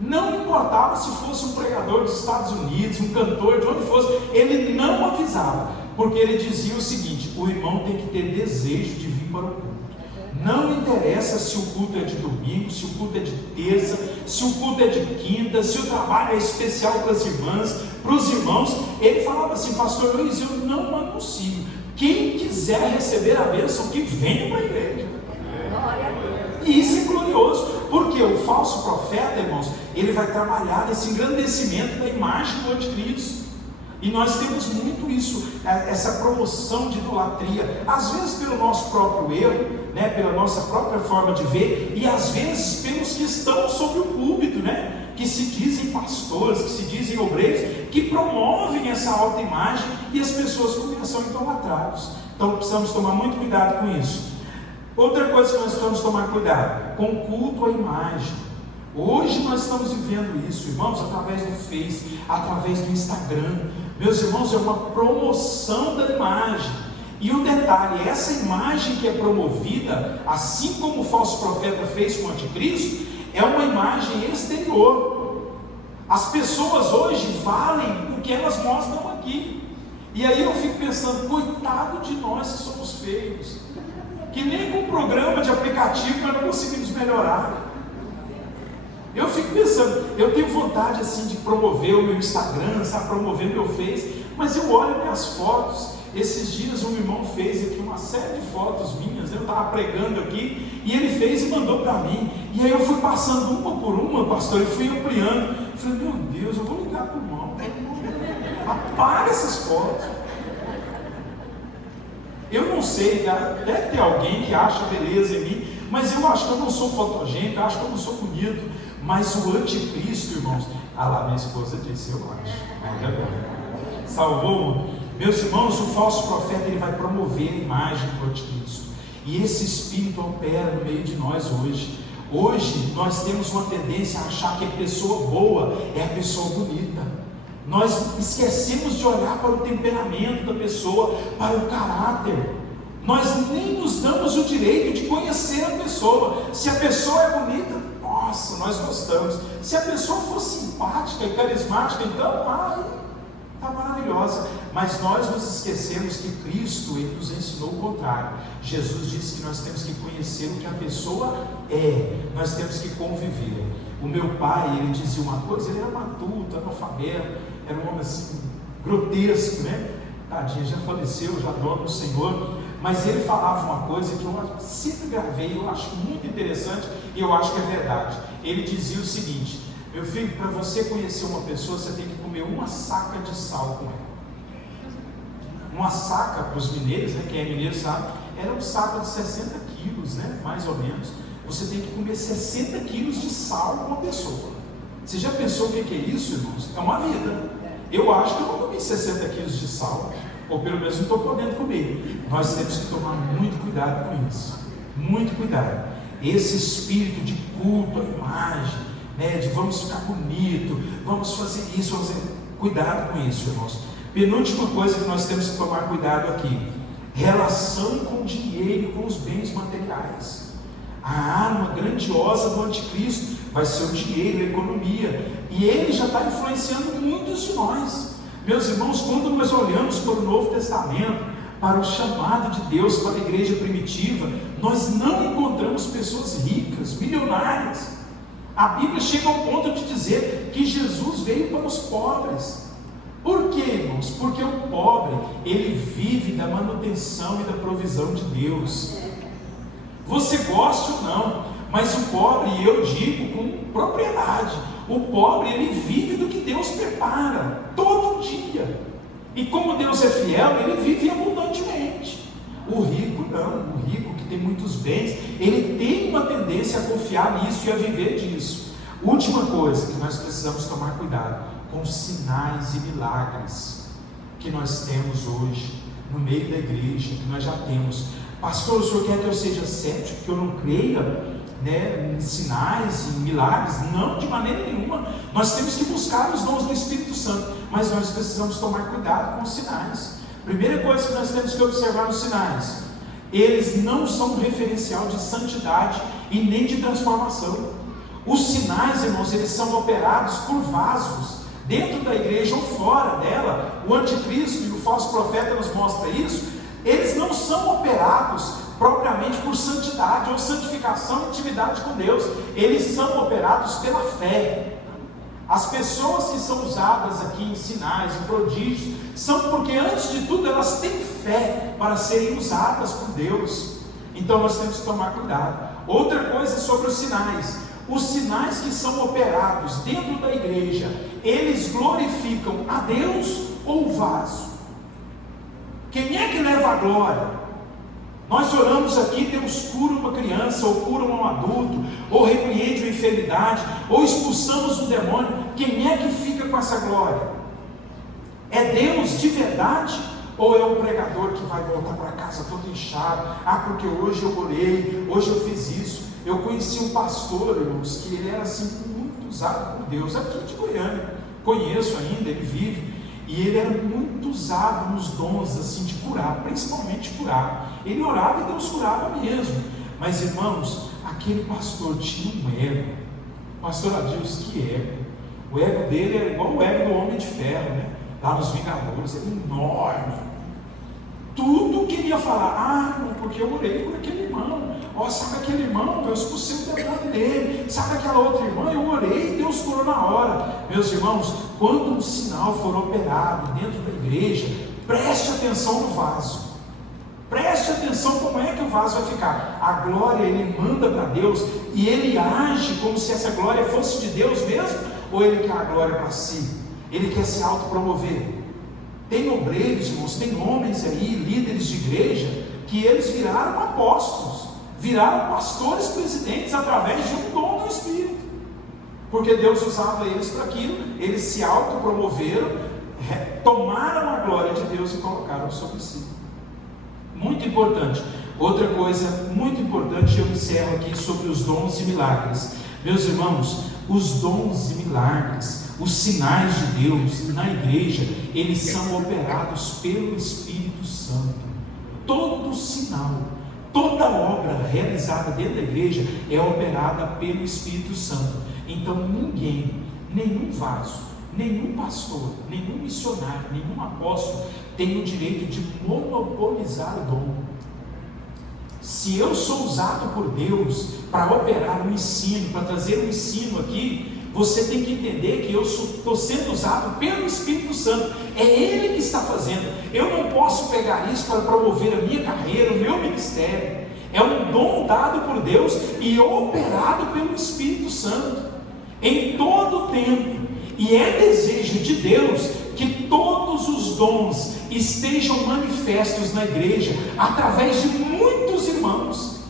Não importava se fosse um pregador dos Estados Unidos, um cantor, de onde fosse, ele não avisava, porque ele dizia o seguinte: o irmão tem que ter desejo de vir para o culto. Não interessa se o culto é de domingo, se o culto é de terça, se o culto é de quinta, se o trabalho é especial para as irmãs, para os irmãos. Ele falava assim: pastor Luiz, eu não anuncio. Quem quiser receber a bênção, que venha para a igreja. E isso é glorioso, porque o falso profeta, irmãos, ele vai trabalhar nesse engrandecimento da imagem do anticristo. E nós temos muito isso, essa promoção de idolatria, às vezes pelo nosso próprio erro, né, pela nossa própria forma de ver, e às vezes pelos que estão sobre o púlpito, né, que se dizem pastores, que se dizem obreiros, que promovem essa alta imagem, e as pessoas começam idolatradas. Então precisamos tomar muito cuidado com isso. Outra coisa que nós precisamos tomar cuidado, com o culto à imagem. Hoje nós estamos vivendo isso, irmãos, através do Face, através do Instagram. Meus irmãos, é uma promoção da imagem. E um detalhe, essa imagem que é promovida, assim como o falso profeta fez com o anticristo, é uma imagem exterior. As pessoas hoje valem o que elas mostram aqui. E aí eu fico pensando, coitado de nós que somos feios, que nem com programa de aplicativo nós não conseguimos melhorar. Eu fico pensando, eu tenho vontade assim de promover o meu Instagram, sabe, promover meu Face, mas eu olho minhas fotos. Esses dias um irmão fez aqui uma série de fotos minhas, eu estava pregando aqui, e ele fez e mandou para mim, e aí eu fui passando uma por uma, pastor, e fui ampliando. Eu falei, meu Deus, eu vou ligar para o irmão, apaga essas fotos. Eu não sei, deve ter alguém que acha beleza em mim, mas eu acho que eu não sou fotogênico, eu acho que eu não sou bonito. Mas o anticristo, irmãos, lá minha esposa disse, eu acho, salvou. Meus irmãos, o falso profeta, ele vai promover a imagem do anticristo, e esse espírito opera no meio de nós hoje. Hoje nós temos uma tendência a achar que a pessoa boa é a pessoa bonita. Nós esquecemos de olhar para o temperamento da pessoa, para o caráter. Nós nem nos damos o direito de conhecer a pessoa. Se a pessoa é bonita, nossa, nós gostamos. Se a pessoa for simpática e carismática, então, está maravilhosa. Mas nós nos esquecemos que Cristo, ele nos ensinou o contrário. Jesus disse que nós temos que conhecer o que a pessoa é, nós temos que conviver. O meu pai, ele dizia uma coisa, ele era matuto, analfabeto, era um homem assim, grotesco, né? Tadinho, já faleceu, já dorme no Senhor. Mas ele falava uma coisa que eu sempre gravei, eu acho muito interessante e eu acho que é verdade. Ele dizia o seguinte: meu filho, para você conhecer uma pessoa, você tem que comer uma saca de sal com ela. Uma saca, para os mineiros, né, quem é mineiro sabe, era um saco de 60 quilos, né, mais ou menos. Você tem que comer 60 quilos de sal com uma pessoa. Você já pensou o que é isso, irmãos? É uma vida. Eu acho que eu não comi 60 quilos de sal, ou pelo menos não estou podendo comer. Nós temos que tomar muito cuidado com isso, muito cuidado. Esse espírito de culto à imagem, né, de vamos ficar bonito, vamos fazer isso, vamos fazer... cuidado com isso, irmãos. Penúltima coisa que nós temos que tomar cuidado aqui: relação com o dinheiro e com os bens materiais. A arma grandiosa do anticristo vai ser o dinheiro, a economia, e ele já está influenciando muitos de nós. Meus irmãos, quando nós olhamos para o Novo Testamento, para o chamado de Deus, para a igreja primitiva, nós não encontramos pessoas ricas, milionárias. A Bíblia chega ao ponto de dizer que Jesus veio para os pobres. Por quê, irmãos? Porque o pobre, ele vive da manutenção e da provisão de Deus. Você goste ou não, mas o pobre, eu digo com propriedade, o pobre, ele vive do que Deus prepara, todo dia. E como Deus é fiel, ele vive abundantemente. O rico não, o rico que tem muitos bens, ele tem uma tendência a confiar nisso e a viver disso. Última coisa que nós precisamos tomar cuidado, com sinais e milagres que nós temos hoje, no meio da igreja, que nós já temos. Pastor, o senhor quer que eu seja cético, que eu não creia, né, em sinais, em milagres? Não, de maneira nenhuma. Nós temos que buscar os dons do Espírito Santo, mas nós precisamos tomar cuidado com os sinais. Primeira coisa que nós temos que observar nos sinais: eles não são um referencial de santidade e nem de transformação. Os sinais, irmãos, eles são operados por vasos, dentro da igreja ou fora dela. O anticristo e o falso profeta nos mostram isso. Eles não são operados propriamente por santidade santidade, ou santificação e intimidade com Deus. Eles são operados pela fé. As pessoas que são usadas aqui em sinais, em prodígios, são porque antes de tudo elas têm fé para serem usadas por Deus. Então nós temos que tomar cuidado. Outra coisa sobre os sinais: os sinais que são operados dentro da igreja, eles glorificam a Deus ou o vaso? Quem é que leva a glória? Nós oramos aqui, Deus cura uma criança, ou cura um adulto, ou repreende uma enfermidade, ou expulsamos um demônio. Quem é que fica com essa glória? É Deus de verdade? Ou é o pregador que vai voltar para casa todo inchado? Porque hoje eu orei, hoje eu fiz isso. Eu conheci um pastor, irmãos, que ele era assim muito usado por Deus, aqui de Goiânia. Conheço ainda, ele vive. E ele era muito usado nos dons assim de curar, principalmente curar. Ele orava e Deus curava mesmo. Mas irmãos, aquele pastor tinha um ego. Pastor Adilson, que ego. O ego dele era igual o ego do Homem de Ferro, né? Lá nos Vingadores, era enorme. Tudo queria falar: não, porque eu orei por aquele irmão. Sabe aquele irmão? Eu expulsei o demônio dele. Sabe aquela outra irmã? Eu orei e Deus curou na hora. Meus irmãos, quando um sinal for operado dentro da igreja, preste atenção no vaso. Preste atenção como é que o vaso vai ficar. A glória ele manda para Deus e ele age como se essa glória fosse de Deus mesmo, ou ele quer a glória para si? Ele quer se autopromover. Tem obreiros, irmãos, tem homens aí, líderes de igreja, que eles viraram apóstolos, viraram pastores, presidentes, através de um dom do Espírito, porque Deus usava eles para aquilo. Eles se autopromoveram, tomaram a glória de Deus e colocaram sobre si. Muito importante. Outra coisa muito importante, eu encerro aqui sobre os dons e milagres. Meus irmãos, os dons e milagres, os sinais de Deus na igreja, eles são operados pelo Espírito Santo. Todo sinal, toda obra realizada dentro da igreja é operada pelo Espírito Santo. Então ninguém, nenhum vaso, nenhum pastor, nenhum missionário, nenhum apóstolo tem o direito de monopolizar o dom. Se eu sou usado por Deus para operar um ensino, para trazer um ensino aqui, você tem que entender que eu estou sendo usado pelo Espírito Santo. É Ele que está fazendo. Eu não posso pegar isso para promover a minha carreira, o meu ministério. É um dom dado por Deus e operado pelo Espírito Santo em todo o tempo. E é desejo de Deus que todos os dons estejam manifestos na igreja através de muitos irmãos.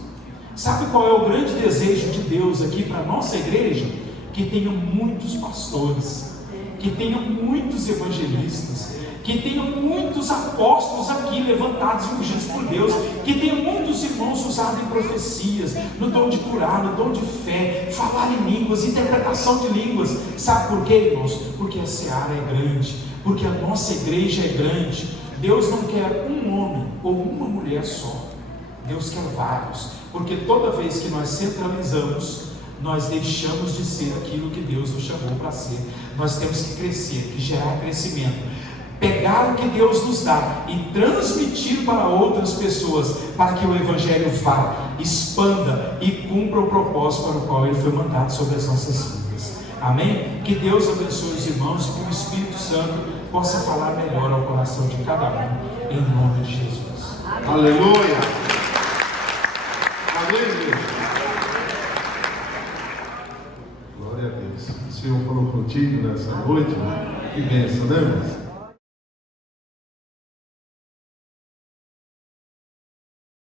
Sabe qual é o grande desejo de Deus aqui para a nossa igreja? Que tenham muitos pastores, que tenham muitos evangelistas, que tenham muitos apóstolos aqui levantados e ungidos por Deus, que tenham muitos irmãos usados em profecias, no dom de curar, no dom de fé, falar em línguas, interpretação de línguas. Sabe por quê, irmãos? Porque a seara é grande, porque a nossa igreja é grande. Deus não quer um homem ou uma mulher só, Deus quer vários, porque toda vez que nós centralizamos, nós deixamos de ser aquilo que Deus nos chamou para ser. Nós temos que crescer, que gerar crescimento, pegar o que Deus nos dá e transmitir para outras pessoas, para que o Evangelho vá, expanda e cumpra o propósito para o qual ele foi mandado sobre as nossas vidas. Amém? Que Deus abençoe os irmãos e que o Espírito Santo possa falar melhor ao coração de cada um, em nome de Jesus. Aleluia! Amém. Glória a Deus. O Senhor falou contigo nessa noite, que bênção, né, irmãos?